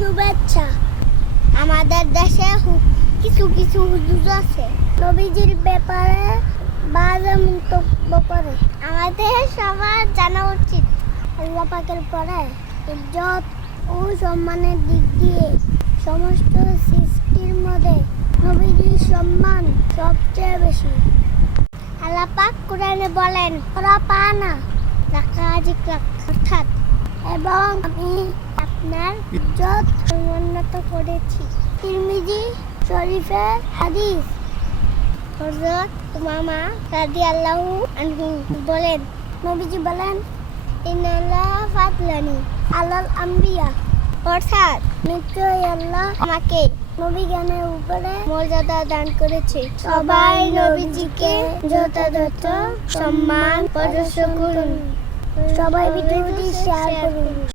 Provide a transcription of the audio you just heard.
শুভেচ্ছা। আমাদের দেশে কিছু কিছু হুজুর আছে। নবীজির ব্যাপারে বাজে মন্তব্য করে। আমাদের সবার জানা উচিত। আল্লাহ পাকের পরে ইজ্জত ও সম্মানের দিক দিয়ে সমস্ত সৃষ্টির মধ্যে নবীজির সম্মান সবচেয়ে বেশি। আল্লাহ পাক কোরআনে বলেন, ওরা পা না রাখাজিক অর্থাৎ, এবং আমি আপনার ইজ্জত সমুন্নত করেছি। তিরমিজি শরীফের হাদিস। হযরত উমামা রাদিয়াল্লাহু আনহু বলেন, নবীজি বলেন ইন্নাল্লাহ ফাদলানি আলাল আম্বিয়া। অর্থাৎ নিশ্চয়ই আল্লাহ আমাকে নবী জ্ঞানের উপরে মর্যাদা দান করেছে। সবাই নবীজিকে যথাযথ সম্মান প্রদর্শন করুন। সবাই ভিডিওটি শেয়ার করুন।